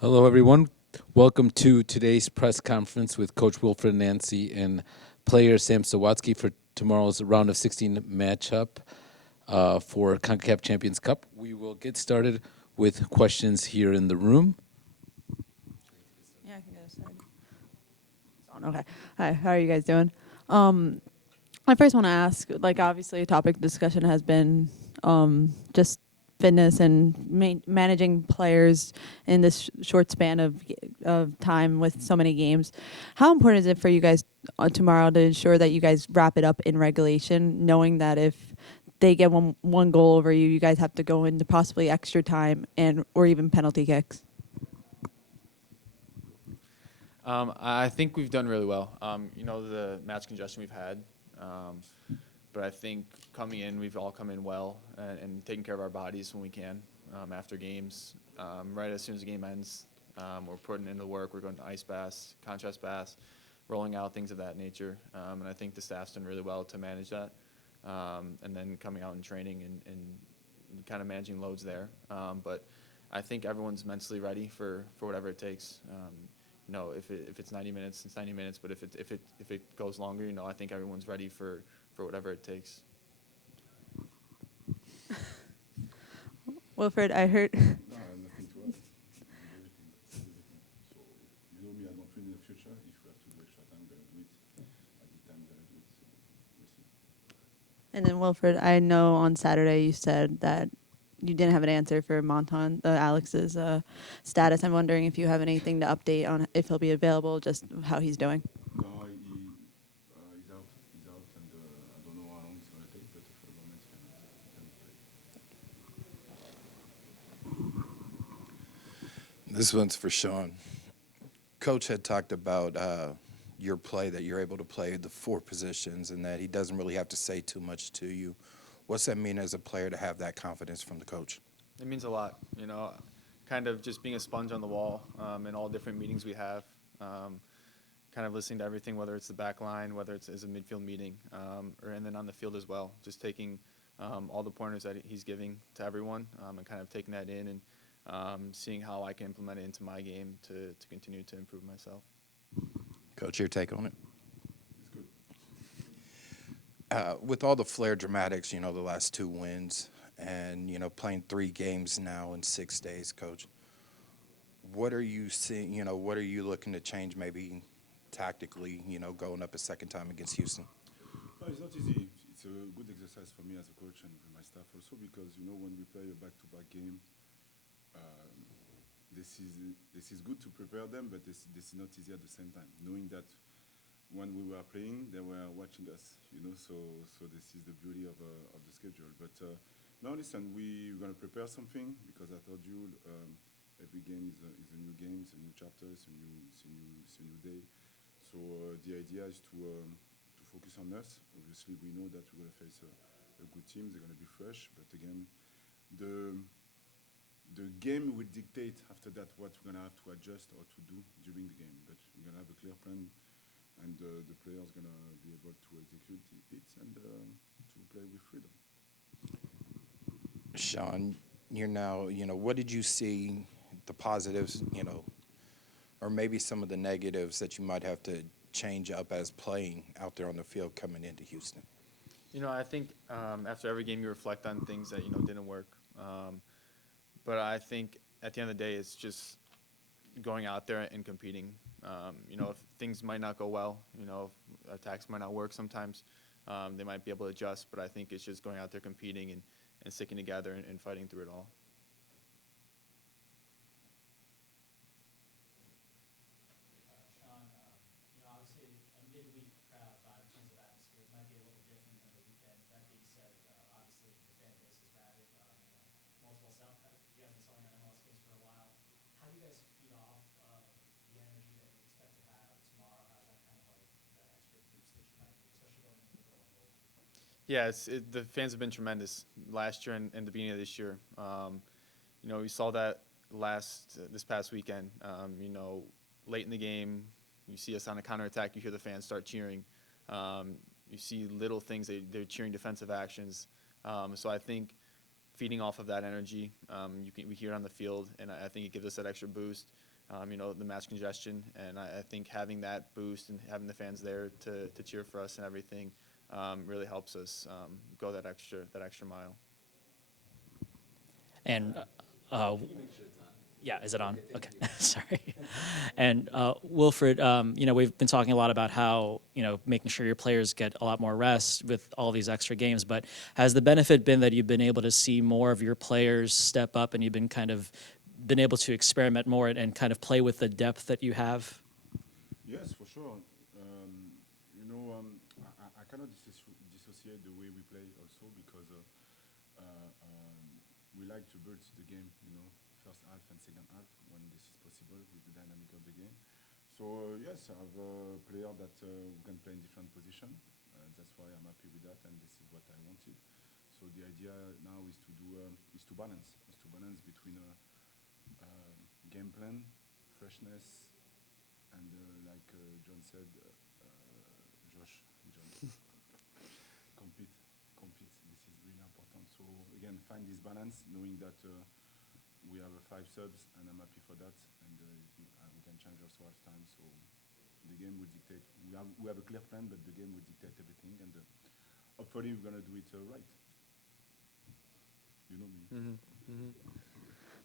Hello, everyone. Welcome to today's press conference with Coach Wilfried Nancy and player Sam Zawadzki for tomorrow's round of 16 matchup for Concacaf Champions Cup. We will get started with questions here in the room. Yeah, I can get started. It's on. Okay. Hi. How are you guys doing? Um, I first want to ask, like, obviously, a topic of discussion has been just fitness and managing players in this short span of time with so many games. How important is it for you guys tomorrow to ensure that you guys wrap it up in regulation, knowing that if they get one goal over you, you guys have to go into possibly extra time and or even penalty kicks? I think we've done really well. The match congestion we've had, um, but I think coming in, we've all come in well and taking care of our bodies when we can after games. Right as soon as the game ends, we're putting in the work. We're going to ice baths, contrast baths, rolling out things of that nature. And I think the staff's done really well to manage that. And then coming out and training and kind of managing loads there. But I think everyone's mentally ready for whatever it takes. If it's 90 minutes, it's 90 minutes. But if it goes longer, I think everyone's ready for whatever it takes. Wilfred, I heard. No, I have nothing to add. Everything. So, you know me, I don't win in the future. If we have to do extra time, we're going to do it. At the time, we're going to do it. So, we'll see. And then Wilfred, I know on Saturday you said that you didn't have an answer for Alex's status. I'm wondering if you have anything to update on if he'll be available, just how he's doing. No, he's out. He's out, and I don't know how long it's going to take, but for the moment, he can play. This one's for Sean. Coach had talked about your play, that you're able to play the four positions and that he doesn't really have to say too much to you. What's that mean as a player to have that confidence from the coach? It means a lot, kind of just being a sponge on the wall in all different meetings we have, kind of listening to everything, whether it's the back line, whether it's as a midfield meeting, and then on the field as well, just taking all the pointers that he's giving to everyone and kind of taking that in and seeing how I can implement it into my game to continue to improve myself. Coach, your take on it? It's good. With all the flair dramatics, the last two wins, and, playing 3 games now in 6 days, Coach, what are you seeing, what are you looking to change maybe tactically, going up a second time against Houston? No, it's not easy. It's a good exercise for me as a coach and for my staff also because, when we play a back-to-back game, um, this is good to prepare them, but this is not easy at the same time. Knowing that when we were playing, they were watching us, So this is the beauty of the schedule. But now, listen, we're gonna prepare something because I told you every game is a new game, it's a new chapter, it's a new day. So the idea is to focus on us. Obviously, we know that we're gonna face a good team. They're gonna be fresh, but again, the the game will dictate after that what we're gonna have to adjust or to do during the game. But we're gonna have a clear plan, and the players gonna be able to execute it and to play with freedom. Sean, you're now, what did you see, the positives, or maybe some of the negatives that you might have to change up as playing out there on the field coming into Houston? I think after every game you reflect on things that didn't work. But I think at the end of the day, it's just going out there and competing. If things might not go well, if attacks might not work sometimes, they might be able to adjust. But I think it's just going out there competing and sticking together and fighting through it all. Sean, obviously a midweek crowd vibe in terms of atmosphere might be a little different than the weekend. That being said, obviously the fan base is rabid. Multiple South. You guys have been selling out MLS games for a while. How do you guys feed off the energy that you expect to have tomorrow? How's that kind of like that extra boost that you might need, especially going into the Golden Goal? Yeah, the fans have been tremendous last year and the beginning of this year. We saw that this past weekend. Late in the game, you see us on a counterattack. You hear the fans start cheering. You see little things. They're cheering defensive actions. So I think feeding off of that energy. We hear it on the field, and I think it gives us that extra boost. The match congestion, and I think having that boost and having the fans there to cheer for us and everything really helps us go that extra mile. And yeah, is it on? Okay, sorry. And Wilfried, we've been talking a lot about how making sure your players get a lot more rest with all these extra games. But has the benefit been that you've been able to see more of your players step up, and you've been able to experiment more and kind of play with the depth that you have? Yes, for sure. I cannot dissociate the way we play also because we like to build the game, first half and second half when this is possible with the dynamic of the game. So yes, I have a player that can play in different positions. That's why I'm happy with that, and this is what I wanted. So the idea now is to balance between game plan, freshness, and like John said, Josh, John, compete. This is really important. So again, find this balance, knowing that we have 5 subs, and I'm happy for that. And we can change also half time. So the game will dictate. We have a clear plan, but the game will dictate everything, and hopefully we're gonna do it right. You know me.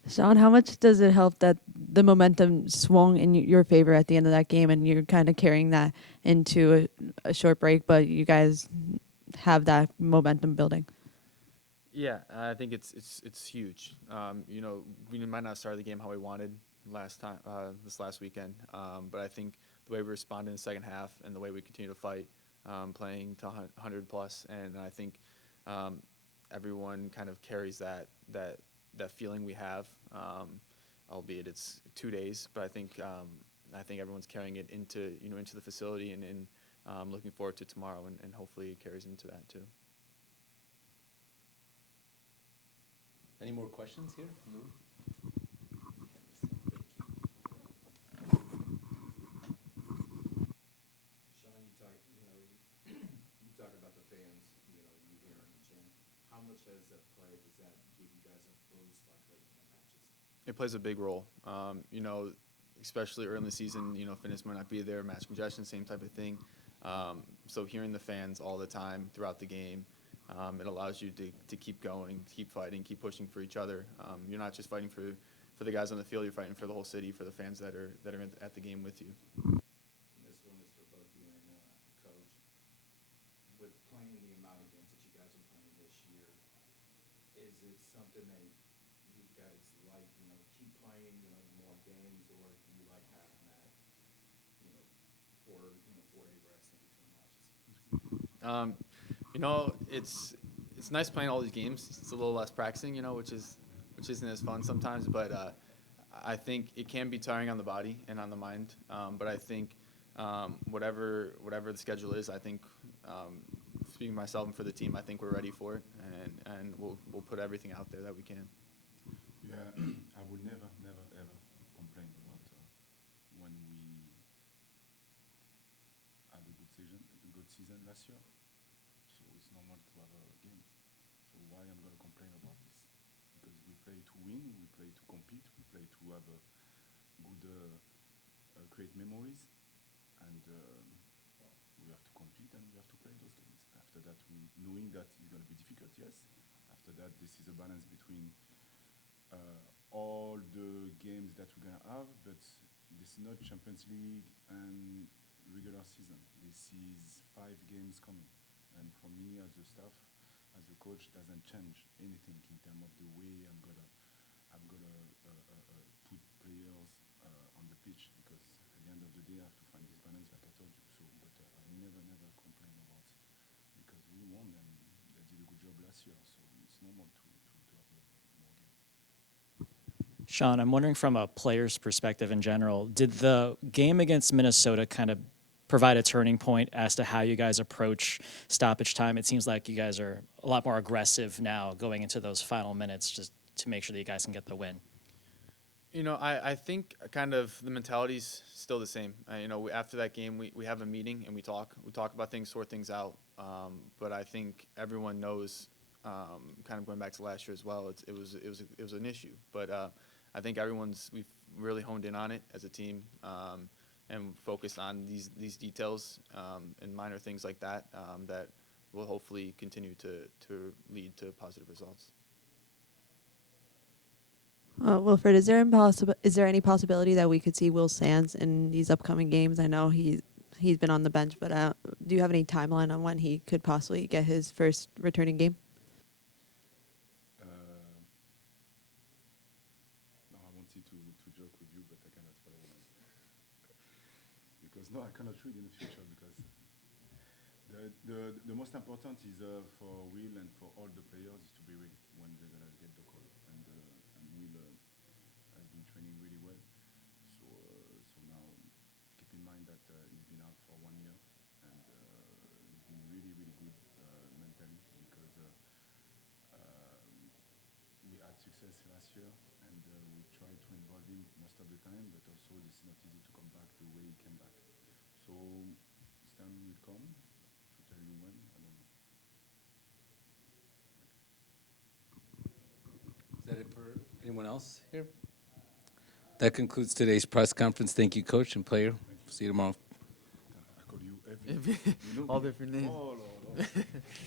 Sean, how much does it help that the momentum swung in your favor at the end of that game, and you're kind of carrying that into a short break, but you guys have that momentum building? Yeah, I think it's huge. We might not start the game how we wanted this last weekend, but I think the way we responded in the second half and the way we continue to fight, playing to 100 plus, and I think everyone kind of carries that feeling we have, albeit it's 2 days, but I think everyone's carrying it into the facility, and looking forward to tomorrow, and hopefully it carries into that too. Any more questions here? Sean, you talk about the fans, you hear them chant. How much does that give you guys a boost like late in the matches? It plays a big role. Especially early in the season, fitness might not be there, match congestion, same type of thing. So hearing the fans all the time throughout the game, it allows you to keep going, keep fighting, keep pushing for each other. You're not just fighting for the guys on the field, you're fighting for the whole city, for the fans that are at the game with you. This one is for both you and Coach. With playing the amount of games that you guys are playing this year, is it something that you guys like, keep playing, more games, or do you like having that, 4-day rest in between matches? It's nice playing all these games. It's a little less practicing, which isn't as fun sometimes. But I think it can be tiring on the body and on the mind. But I think whatever the schedule is, I think speaking for myself and for the team, I think we're ready for it, and we'll put everything out there that we can. Yeah, I would never, ever complain about when we had a good season last year. So it's normal to have games. So why I'm going to complain about this? Because we play to win, we play to compete, we play to have a good, create memories, and we have to compete and we have to play those games. After that, knowing that it's going to be difficult, yes. After that, this is a balance between all the games that we're going to have, but this is not Champions League and regular season. This is 5 games coming. And for me, as a staff, as a coach, doesn't change anything in terms of the way I'm gonna put players on the pitch, because at the end of the day, I have to find this balance, like I told you. So, but I never complain about it, because we won and they did a good job last year. So it's normal to have more games. Sean, I'm wondering from a player's perspective in general, did the game against Minnesota kind of provide a turning point as to how you guys approach stoppage time? It seems like you guys are a lot more aggressive now going into those final minutes just to make sure that you guys can get the win. I think kind of the mentality's still the same. After that game, we have a meeting and we talk about things, sort things out. But I think everyone knows kind of going back to last year as well, it was an issue. But I think we've really honed in on it as a team, and focused on these details and minor things like that that will hopefully continue to lead to positive results. Wilfried, is there any possibility that we could see Will Sands in these upcoming games? I know he's been on the bench, but do you have any timeline on when he could possibly get his first returning game? No, I wanted to joke with you, but I cannot follow on. Because no, I cannot read in the future because the most important is for Will and for all the players is to be ready when they're gonna get the call. And Will has been training really well. So now keep in mind that he's been out for 1 year and he's been really good mentally because we had success last year and we tried to involve him most of the time, but also it's not easy to come back the way he came back. So his time will come. To tell you when, I don't know. Is that it for anyone else here? That concludes today's press conference. Thank you, coach and player. See you tomorrow. I call you every. You know All me. different names. Oh, no.